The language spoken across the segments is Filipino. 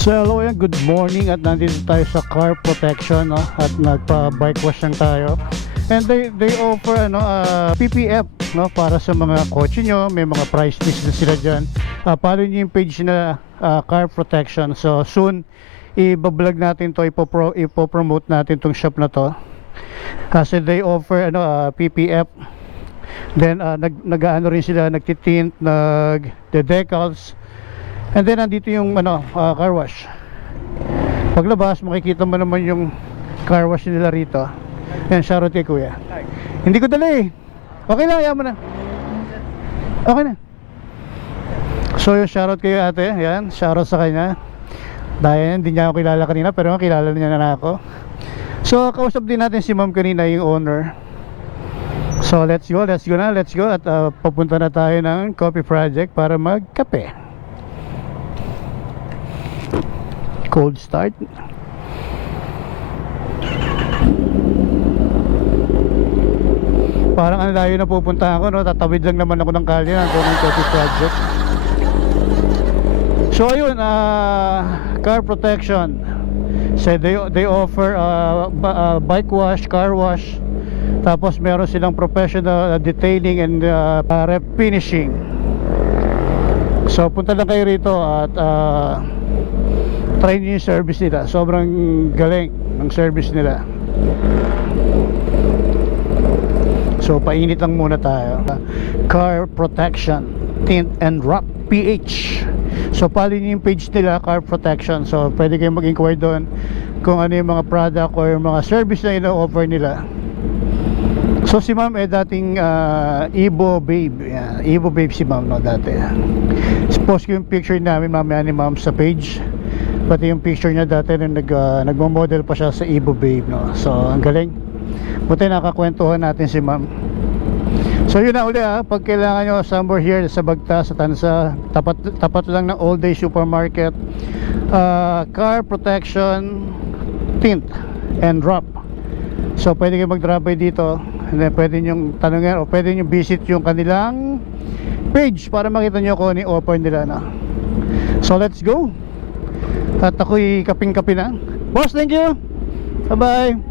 So hello yan, good morning at nandito tayo sa car protection, no? At nagpa-bike wash lang tayo. And they offer PPF, no, para sa mga kotse nyo. May mga price list na sila dyan. Follow nyo yung page na car protection. So soon i-vlog natin to, ipopromote natin tong shop na to. Kasi they offer PPF. Then nag-ano rin sila, nagtitint, nag-decals. And then nandito yung car wash. Paglabas makikita mo naman yung car wash nila rito. Yan, shoutout kay kuya. Hindi ko dala eh. Okay lang, ayaw mo na. Okay na. So yung shoutout kay ate. Yan, shoutout sa kanya. Dahil hindi niya ako kilala kanina, pero kilala niya na ako. So kausap din natin si ma'am kanina, yung owner. So let's go na, let's go. At papunta na tayo ng coffee project para magkape. Cold start. Parang ang layo na pupuntahan ko, no? Tatawid lang naman ako ng kalye ng coffee project. So ayun, car protection. So they offer bike wash, car wash. Tapos meron silang professional detailing and refinishing. So punta lang kayo rito at try nyo yung service nila. Sobrang galing ng service nila. So painit lang muna tayo. Car protection tint and wrap PH. So follow nyo yung page nila, car protection. So pwede kayong mag-inquire doon kung ano yung mga product or yung mga service na ino-offer nila. So si ma'am dating Evo Babe. Yeah, Evo Babe si ma'am, no, dati. Post ko yung picture namin mamaya ni ma'am sa page. Pati yung picture niya dati nung nagmo-model pa siya sa Evo Babe, no? So ang galing. Buti nakakwentuhan natin si ma'am. So yun na uli pag kailangan nyo somewhere here sa Bagta, sa Tansa, tapat lang ng All Day Supermarket, car protection tint and wrap. So pwede kayo mag-drop by dito. And then pwede nyo tanongin o pwede nyo visit yung kanilang page para makita nyo kung ano yung offer nila, no? So let's go. At ako'y kaping-kapi na. Boss, thank you. Bye-bye.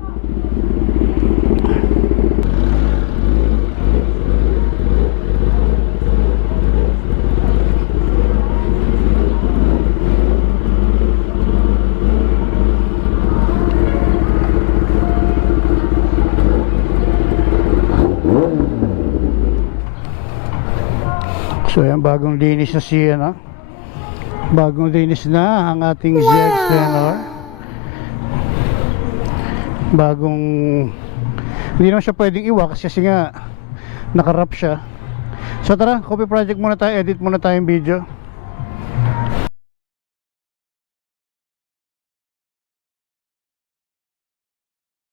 So yan, bagong linis na siya, no? Bagong linis na ang ating ZX Tenor. Bagong, hindi naman siya pwedeng iwax kasi nga nakarap siya. So tara, coffee project muna tayo, edit muna tayong video.